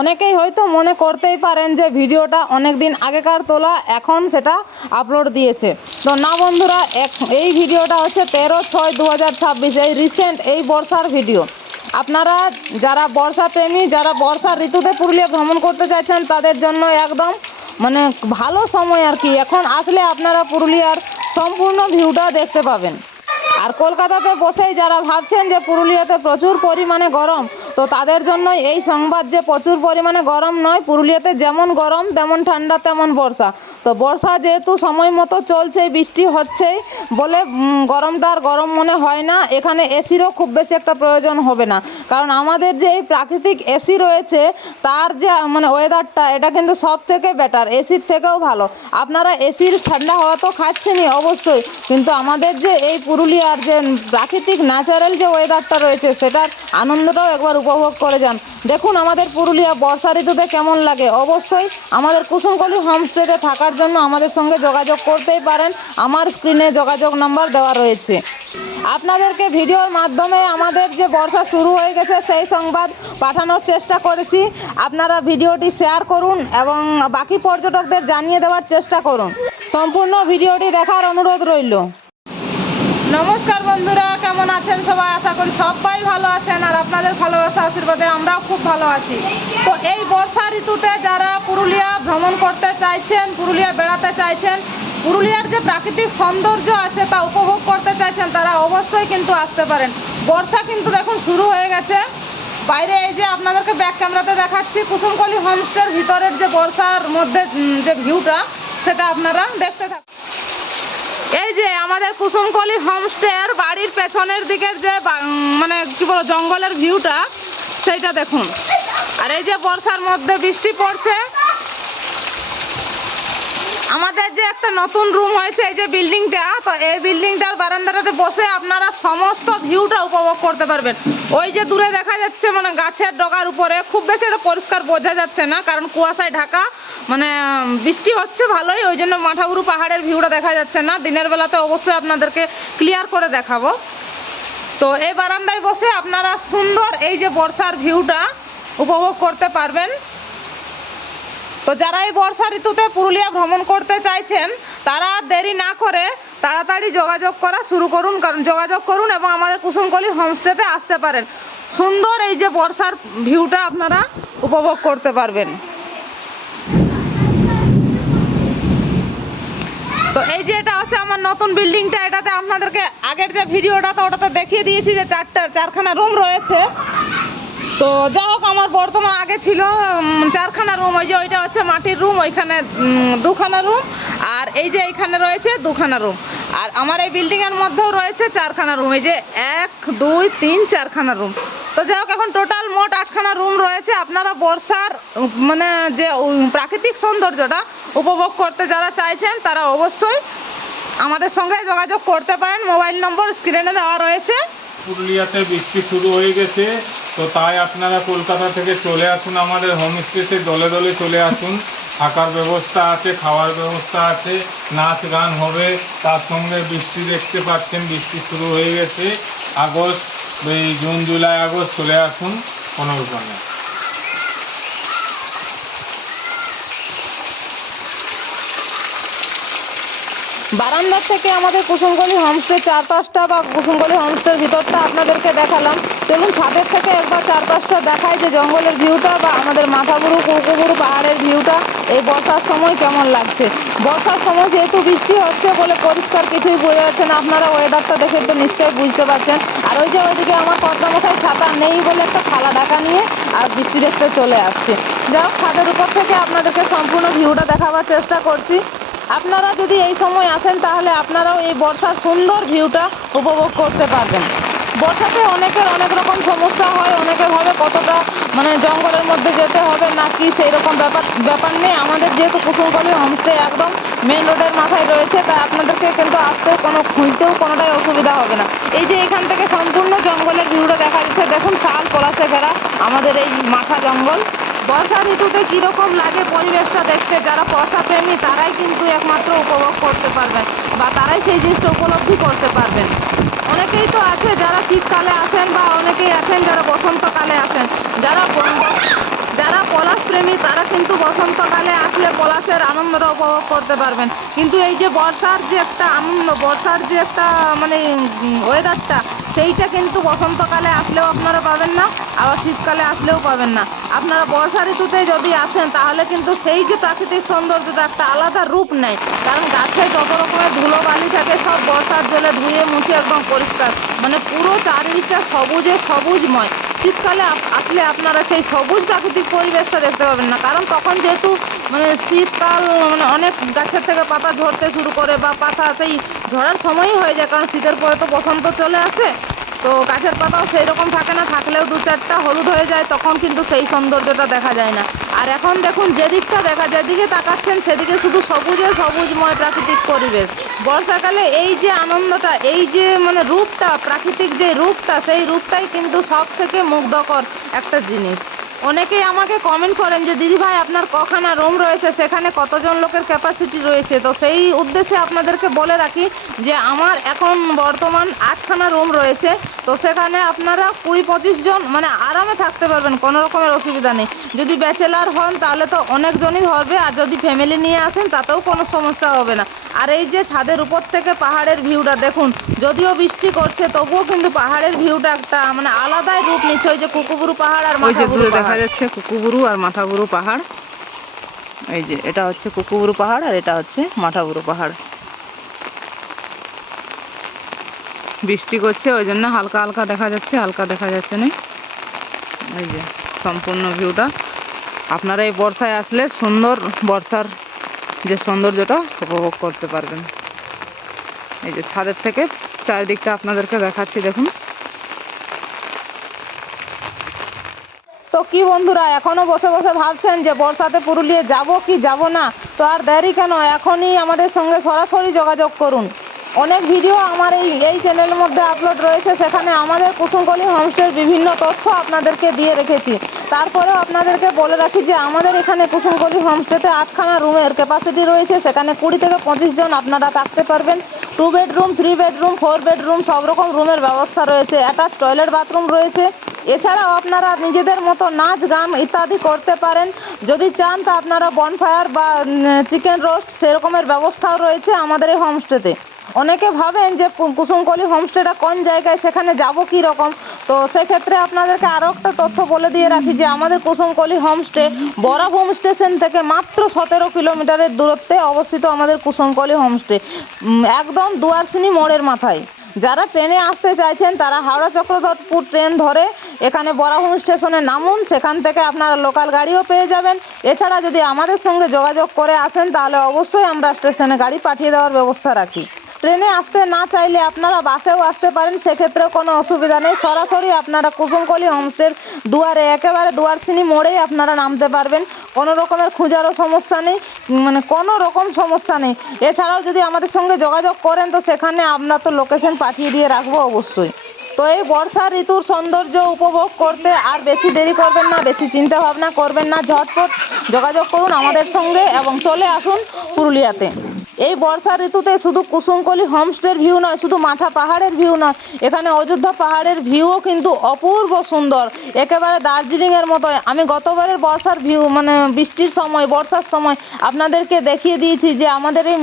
অনেকেই হয়তো মনে করতেই পারেন যে ভিডিওটা অনেক দিন আগেকার তোলা, এখন সেটা আপলোড দিয়েছে। তো না বন্ধুরা, এই ভিডিওটা হচ্ছে 13/6/2026, এই রিসেন্ট এই বর্ষার ভিডিও। আপনারা যারা বর্ষা প্রেমী, যারা বর্ষার ঋতুতে পুরুলিয়া ভ্রমণ করতে চাইছেন, তাদের জন্য একদম মানে ভালো সময় আর কি। এখন আসলে আপনারা পুরুলিয়ার সম্পূর্ণ ভিউটা দেখতে পাবেন। আর কলকাতাতে বসেই যারা ভাবছেন যে পুরুলিয়াতে প্রচুর পরিমাণে গরম, তো তাদের জন্যই এই সংবাদ যে প্রচুর পরিমাণে গরম নয়, পুরুলিয়াতে যেমন গরম তেমন ঠান্ডা তেমন বর্ষা। তো বর্ষা যেহেতু সময় মতো চলছে, বৃষ্টি হচ্ছেই বলে গরমটা আর গরম মনে হয় না। এখানে এসিরও খুব বেশি একটা প্রয়োজন হবে না, কারণ আমাদের যে এই প্রাকৃতিক এসি রয়েছে তার যে মানে ওয়েদারটা, এটা কিন্তু সব থেকে বেটার, এসির থেকেও ভালো। আপনারা এসির ঠান্ডা হাওয়া তো খাচ্ছেনই অবশ্যই, কিন্তু আমাদের যে এই পুরুলিয়ার যে প্রাকৃতিক ন্যাচারাল যে ওয়েদারটা রয়েছে, সেটার আনন্দটাও একবার উপভোগ করে যান। দেখুন আমাদের পুরুলিয়া বর্ষা ঋতুতে কেমন লাগে। অবশ্যই আমাদের কুসুমকলি হোমস্টেতে থাকার জন্য আমাদের সঙ্গে যোগাযোগ করতেই পারেন। আমার স্ক্রিনে যোগাযোগ নাম্বার দেওয়া রয়েছে। আপনাদেরকে ভিডিওর মাধ্যমে আমাদের যে বর্ষা শুরু হয়ে গেছে সেই সংবাদ পাঠানোর চেষ্টা করেছি। আপনারা ভিডিওটি শেয়ার করুন এবং বাকি পর্যটকদের জানিয়ে দেওয়ার চেষ্টা করুন। সম্পূর্ণ ভিডিওটি দেখার অনুরোধ রইল। নমস্কার বন্ধুরা, কেমন আছেন সবাই? আশা করি সবাই ভালো আছেন, আর আপনাদের ভালোবাসা আশীর্বাদে আমরাও খুব ভালো আছি। তো এই বর্ষা ঋতুতে যারা পুরুলিয়া ভ্রমণ করতে চাইছেন, পুরুলিয়া বেড়াতে চাইছেন, পুরুলিয়ার যে প্রাকৃতিক সৌন্দর্য আছে তা উপভোগ করতে চাইছেন, তারা অবশ্যই কিন্তু আসতে পারেন। বর্ষা কিন্তু দেখুন শুরু হয়ে গেছে। বাইরে এই যে আপনাদেরকে ব্যাক ক্যামেরাতে দেখাচ্ছি কুসুমকলি হোমস্টের ভিতরের যে বর্ষার মধ্যে যে ভিউটা, সেটা আপনারা দেখতে থাকুন। এই যে আমাদের কুসুমকলি হোমস্টের বাড়ির পেছনের দিকের যে মানে কি বলবো জঙ্গলের ভিউটা, সেইটা দেখুন। আর এই যে বর্ষার মধ্যে বৃষ্টি পড়ছে। আমাদের যে একটা নতুন রুম হয়েছে এই যে বিল্ডিংটা, তো এই বিল্ডিংটার বারান্দাটাতে বসে আপনারা সমস্ত ভিউটা উপভোগ করতে পারবেন। ওই যে দূরে দেখা যাচ্ছে মানে গাছের ডগার উপরে, খুব বেশি এটা পরিষ্কার বোঝা যাচ্ছে না কারণ কুয়াশায় ঢাকা, মানে বৃষ্টি হচ্ছে ভালোই, ওই জন্য মাথাগুরু পাহাড়ের ভিউটা দেখা যাচ্ছে না। দিনের বেলাতে অবশ্যই আপনাদেরকে ক্লিয়ার করে দেখাবো। তো এই বারান্দায় বসে আপনারা সুন্দর এই যে বর্ষার ভিউটা উপভোগ করতে পারবেন। তো যারা এই বর্ষা ঋতুতে পুরুলিয়া ভ্রমণ করতে চাইছেন, তারা দেরি না করে তাড়াতাড়ি যোগাযোগ করা শুরু করুন, কারণ যোগাযোগ করুন এবং আমাদের কুসুমকলি হোমস্টেতে আসতে পারেন। সুন্দর এই যে বর্ষার ভিউটা আপনারা উপভোগ করতে পারবেন। তো এই যে এটা হচ্ছে আমার নতুন বিল্ডিংটা, এটাতে আপনাদেরকে আগের যে ভিডিওটা তো ওটাতে দেখিয়ে দিয়েছি যে চারখানা রুম রয়েছে। তো যাই হোক, আমার বর্তমান আগে ছিল 4খানা রুম। ওই যে ওইটা হচ্ছে মাটির রুম, ওইখানে 2খানা রুম, আর এই যে এইখানে রয়েছে 2খানা রুম, আর আমার এই বিল্ডিংয়ের মধ্যেও রয়েছে 4খানা রুম। এই যে 1 2 3 4খানা রুম। তো যাই হোক, এখন টোটাল মোট 8খানা রুম রয়েছে। আপনারা বর্ষার মানে যে প্রাকৃতিক সৌন্দর্যটা উপভোগ করতে যারা চাইছেন, তারা অবশ্যই আমাদের সঙ্গে যোগাযোগ করতে পারেন। মোবাইল নম্বর স্ক্রিনে দেওয়া রয়েছে। পুরুলিয়াতে বৃষ্টি শুরু হয়ে গেছে, তো তাই আপনারা কলকাতা থেকে চলে আসুন আমাদের হোমস্টেতে, দলে দলে চলে আসুন। থাকার ব্যবস্থা আছে, খাওয়ার ব্যবস্থা আছে, নাচ গান হবে, তার সঙ্গে বৃষ্টি দেখতে পাচ্ছেন, বৃষ্টি শুরু হয়ে গেছে। আগস্ট, এই জুন জুলাই আগস্ট চলে আসুন, কোনো ব্যাপার নেই। বারান্দা থেকে আমাদের কুসুমকলি হোমস্টে চারপাশটা বা কুসুমকলি হোমস্টের ভিতরটা আপনাদেরকে দেখালাম। চলুন ছাদের থেকে একবার চারপাশটা দেখাই যে জঙ্গলের ভিউটা বা আমাদের মাথাগুরু কুকুরু পাহাড়ের ভিউটা এই বর্ষার সময় কেমন লাগছে। বর্ষার সময় যেহেতু বৃষ্টি হচ্ছে বলে পরিষ্কার কিছুই বোঝা যাচ্ছে না, আপনারা ওয়েদারটা দেখে তো নিশ্চয়ই বুঝতে পারছেন। আর ওই যে ওইদিকে আমার কর্তামশাই ছাতা নেই বলে একটা থালা ঢাকা নিয়ে আর বৃষ্টি দেখতে চলে আসছে। যাই হোক, ছাদের উপর থেকে আপনাদেরকে সম্পূর্ণ ভিউটা দেখাবার চেষ্টা করছি। আপনারা যদি এই সময় আসেন তাহলে আপনারাও এই বর্ষার সুন্দর ভিউটা উপভোগ করতে পারবেন। বর্ষাতে অনেকের অনেক রকম সমস্যা হয়, অনেকে ভাবে কতটা মানে জঙ্গলের মধ্যে যেতে হবে নাকি, সেই রকম ব্যাপার নেই। আমাদের যেহেতু কুসুমকলি হোমস্টে একদম মেন রোডের মাথায় রয়েছে, তাই আপনাদেরকে কিন্তু আসতেও কোনো খুঁজতেও কোনোটাই অসুবিধা হবে না। এই যে এখান থেকে সম্পূর্ণ জঙ্গলের ভিউটা দেখা যাচ্ছে, দেখুন শাল পলাশে ঘেরা আমাদের এই মাঠা জঙ্গল। বর্ষা ঋতুতে কীরকম লাগে পরিবেশটা দেখতে, যারা বর্ষা প্রেমী তারাই কিন্তু একমাত্র উপভোগ করতে পারবেন বা তারাই সেই জিনিসটা উপলব্ধি করতে পারবেন। অনেকেই তো আছে যারা শীতকালে আসেন বা অনেকেই আছেন যারা বসন্তকালে আসেন, যারা প্রেমী তারা কিন্তু বসন্তকালে আসলে পলাশের আনন্দটা উপভোগ করতে পারবেন। কিন্তু এই যে বর্ষার যে একটা আনন্দ, বর্ষার যে একটা মানে ওয়েদারটা, সেইটা কিন্তু বসন্তকালে আসলেও আপনারা পাবেন না, আবার শীতকালে আসলেও পাবেন না। আপনারা বর্ষা ঋতুতে যদি আসেন তাহলে কিন্তু সেই যে প্রাকৃতিক সৌন্দর্যটা একটা আলাদা রূপ নেয়, কারণ গাছে যত রকমের ধুলো বালি থাকে সব বর্ষার জলে ধুয়ে মুছে একদম পরিষ্কার, মানে পুরো চারিদিকটা সবুজে সবুজময়। শীতকালে আসলে আপনারা সেই সবুজ প্রাকৃতিক পরিবেশটা দেখতে পাবেন না, কারণ তখন যেহেতু মানে শীতকাল, মানে অনেক গাছের থেকে পাতা ঝরতে শুরু করে বা পাতা সেই ঝরার সময়ই হয়ে যায়, কারণ শীতের পরে তো বসন্ত চলে আসে, তো গাছের পাতাও সেই রকম থাকে না, থাকলেও দু চারটা হলুদ হয়ে যায়, তখন কিন্তু সেই সৌন্দর্যটা দেখা যায় না। আর এখন দেখুন যেদিকটা যেদিকে তাকাচ্ছেন সেদিকে শুধু সবুজে সবুজময় প্রাকৃতিক পরিবেশ। বর্ষাকালে এই যে আনন্দটা, এই যে মানে রূপটা, প্রাকৃতিক যে রূপটা, সেই রূপটাই কিন্তু সব থেকে মুগ্ধকর একটা জিনিস। অনেকেই আমাকে কমেন্ট করেন যে দিদি ভাই আপনার কখানা রুম রয়েছে, সেখানে কতজন লোকের ক্যাপাসিটি রয়েছে। তো সেই উদ্দেশ্যে আপনাদেরকে বলে রাখি যে আমার এখন বর্তমান 8খানা রুম রয়েছে। তো সেখানে আপনারা 20-25 জন মানে আরামে থাকতে পারবেন, কোনো রকমের অসুবিধা নেই। যদি ব্যাচেলার হন তাহলে তো অনেকজনই ধরবে, আর যদি ফ্যামিলি নিয়ে আসেন তাতেও কোনো সমস্যা হবে না। আর এই যে ছাদের উপর থেকে পাহাড়ের ভিউটা দেখুন, যদিও বৃষ্টি করছে তবুও কিন্তু পাহাড়ের ভিউটা একটা মানে আলাদাই রূপ নিচ্ছে। ওই যে কুকুবুরু পাহাড় আর মাথাবুরু দেখা যাচ্ছে, কুকুবুরু আর মাথাবুরু পাহাড়। এই যে এটা হচ্ছে কুকুবুরু পাহাড় আর এটা হচ্ছে মাথাবুরু পাহাড়। বৃষ্টি করছে ওই জন্য হালকা হালকা দেখা যাচ্ছে, হালকা দেখা যাচ্ছে না। এই যে সম্পূর্ণ ভিউটা আপনারা এই বর্ষায় আসলে সুন্দর বর্ষার যে সৌন্দর্যটা উপভোগ করতে পারবেন। এই যে ছাদের থেকে চারিদিকটা আপনাদেরকে দেখাচ্ছি, দেখুন। তো কি বন্ধুরা, এখনো বসে বসে ভাবছেন যে বর্ষাতে পুরুলিয়া যাব কি যাব না, তো আর দেরি কেন, এখনই আমাদের সঙ্গে সরাসরি যোগাযোগ করুন। অনেক ভিডিও আমার এই চ্যানেলের মধ্যে আপলোড রয়েছে, সেখানে আমাদের কুসুমকলি হোমস্টের বিভিন্ন তথ্য আপনাদেরকে দিয়ে রেখেছি। তারপরেও আপনাদেরকে বলে রাখি যে আমাদের এখানে কুসুমকলি হোমস্টেতে 8খানা রুমের ক্যাপাসিটি রয়েছে, সেখানে 20 থেকে 25 জন আপনারা থাকতে পারবেন। 2 বেডরুম, 3 বেডরুম, 4 বেডরুম সব রকম রুমের ব্যবস্থা রয়েছে, অ্যাটাচ টয়লেট বাথরুম রয়েছে। এছাড়াও আপনারা নিজেদের মতো নাচ গান ইত্যাদি করতে পারেন। যদি চান তা আপনারা বনফায়ার বা চিকেন রোস্ট সেরকমের ব্যবস্থাও রয়েছে আমাদের এই হোমস্টেতে। অনেকে ভাবেন যে কুসুমকলি হোমস্টেটা কোন জায়গায়, সেখানে যাব কি রকম, তো সেক্ষেত্রে আপনাদেরকে আরও একটা তথ্য বলে দিয়ে রাখি যে আমাদের কুসুমকলি হোমস্টে বরাভূম স্টেশন থেকে মাত্র 17 কিলোমিটারের দূরত্বে অবস্থিত আমাদের কুসুমকলি হোমস্টে, একদম দুয়ারসিনি মোড়ের মাথায়। যারা ট্রেনে আসতে চাইছেন তারা হাওড়া চক্রধরপুর ট্রেন ধরে এখানে বরাভূম স্টেশনে নামুন, সেখান থেকে আপনারা লোকাল গাড়িও পেয়ে যাবেন। এছাড়া যদি আমাদের সঙ্গে যোগাযোগ করে আসেন তাহলে অবশ্যই আমরা স্টেশনে গাড়ি পাঠিয়ে দেওয়ার ব্যবস্থা রাখি। ট্রেনে আসতে না চাইলে আপনারা বাসেও আসতে পারেন, সেক্ষেত্রেও কোনো অসুবিধা নেই। সরাসরি আপনারা কুসুমকলি হোমস্টের দুয়ারে একেবারে দুয়ারসিনি মোড়েই আপনারা নামতে পারবেন, কোনো রকমের খোঁজারও সমস্যা নেই, মানে কোনো রকম সমস্যা নেই। এছাড়াও যদি আমাদের সঙ্গে যোগাযোগ করেন তো সেখানে আমরা তো লোকেশন পাঠিয়ে দিয়ে রাখবো অবশ্যই। তো এই বর্ষা ঋতুর সৌন্দর্য উপভোগ করতে আর বেশি দেরি করবেন না, বেশি চিন্তা ভাবনা করবেন না, ঝটপট যোগাযোগ করুন আমাদের সঙ্গে এবং চলে আসুন পুরুলিয়াতে। এই বর্ষা ঋতুতে শুধু কুসুমকলি হোমস্টের ভিউ নয়, শুধু মাথা পাহাড়ের ভিউ নয়, এখানে অযোধ্যা পাহাড়ের ভিউও কিন্তু অপূর্ব সুন্দর, একেবারে দার্জিলিংয়ের মতো। আমি গতবারের বর্ষার ভিউ মানে বৃষ্টির সময়, বর্ষার সময় আপনাদেরকে দেখিয়ে দিয়েছি যে আমাদের এই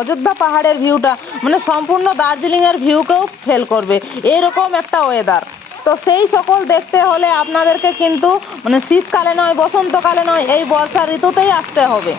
অযোধ্যা পাহাড়ের ভিউটা মানে সম্পূর্ণ দার্জিলিংয়ের ভিউকেও ফেল করবে, এইরকম একটা ওয়েদার। তো সেই সকল দেখতে হলে আপনাদেরকে কিন্তু মানে শীতকালে নয়, বসন্তকালে নয়, এই বর্ষা ঋতুতেই আসতে হবে।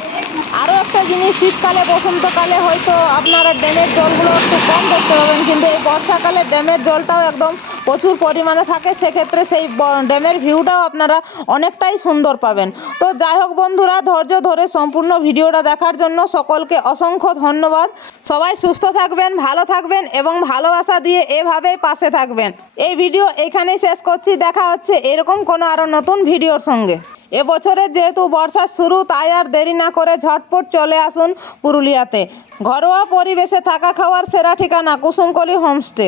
আরও একটা জিনিস, শীতকালে বসন্তকালে হয়তো আপনারা ড্যামের জলগুলো একটু কম দেখতে পাবেন, কিন্তু এই বর্ষাকালে ড্যামের জলটাও একদম প্রচুর পরিমাণে থাকে, সেক্ষেত্রে সেই ড্যামের ভিউটাও আপনারা অনেকটাই সুন্দর পাবেন। তো যাই হোক বন্ধুরা, ধৈর্য ধরে সম্পূর্ণ ভিডিওটা দেখার জন্য সকলকে অসংখ্য ধন্যবাদ। সবাই সুস্থ থাকবেন, ভালো থাকবেন এবং ভালোবাসা দিয়ে এভাবেই পাশে থাকবেন। এই ভিডিও এখানেই শেষ করছি, দেখা হচ্ছে এরকম কোনো আরও নতুন ভিডিওর সঙ্গে। এবছরে যেহেতু বর্ষার শুরু, তাই আর দেরি না করে ঝটপট চলে আসুন পুরুলিয়াতে। ঘরোয়া পরিবেশে থাকা খাওয়ার সেরা ঠিকানা কুসুমকলি হোমস্টে।